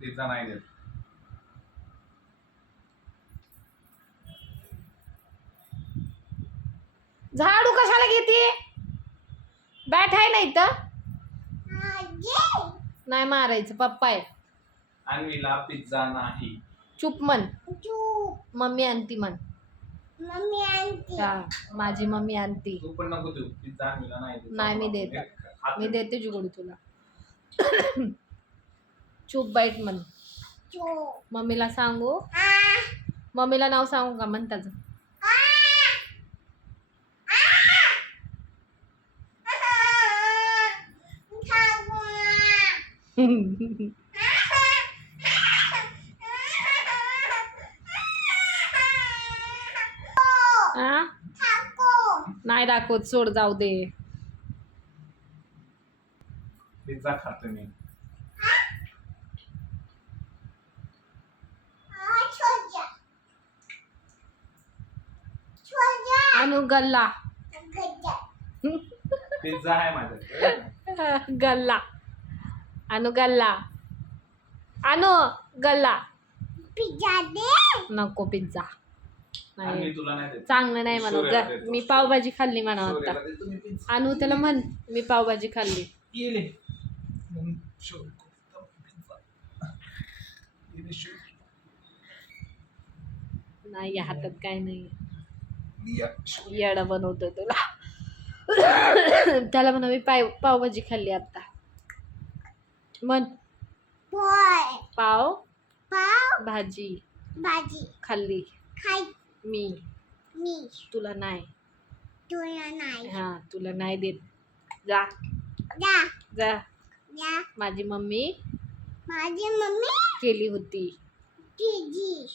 Pizza नाही देत झाडू कशाला घेते? बॅट आहे ना इथं? नाही मारायचं पप्पा आहे. अन्वीला पिझ्झा नाही. चुप मन मम्मी आणती मन मम्मी आणते. हा माझी मम्मी आणती. तू पण नको देऊ पिझ्झा नाही देत. नाही, मी देते. मी देते जुगोडी तुला. चुप बाईट मन मम्मीला सांगू? मम्मीला नाव सांगू का म्हण त्याचं आ? नाही दाखवत सोड जाऊ दे. पिझ्झा खातो मी. आणू गल्ला. पिझ्झा आहे माझ्याकडे. गल्ला. आणू गल्ला. आणू गल्ला. पिझ्झा दे. नको पिझ्झा. नाही. चांगलं नाही. देतो. मी पावभाजी खाल्ली म्हणा आता. आणू त्याला म्हण मी पावभाजी खाल्ली. नाही या हातात काय नाही. येडा बनवतो तुला. त्याला म्हणा मी पाय पावभाजी खाल्ली आता. पोय पाव. पाव. भाजी. भाजी. खाल्ली. खाय मी. मी. तुला नाही. तुला नाही. हा तुला नाही देत. जा. जा. जा. जा. माझी मम्मी माझी मम्मी. केली होती. तिची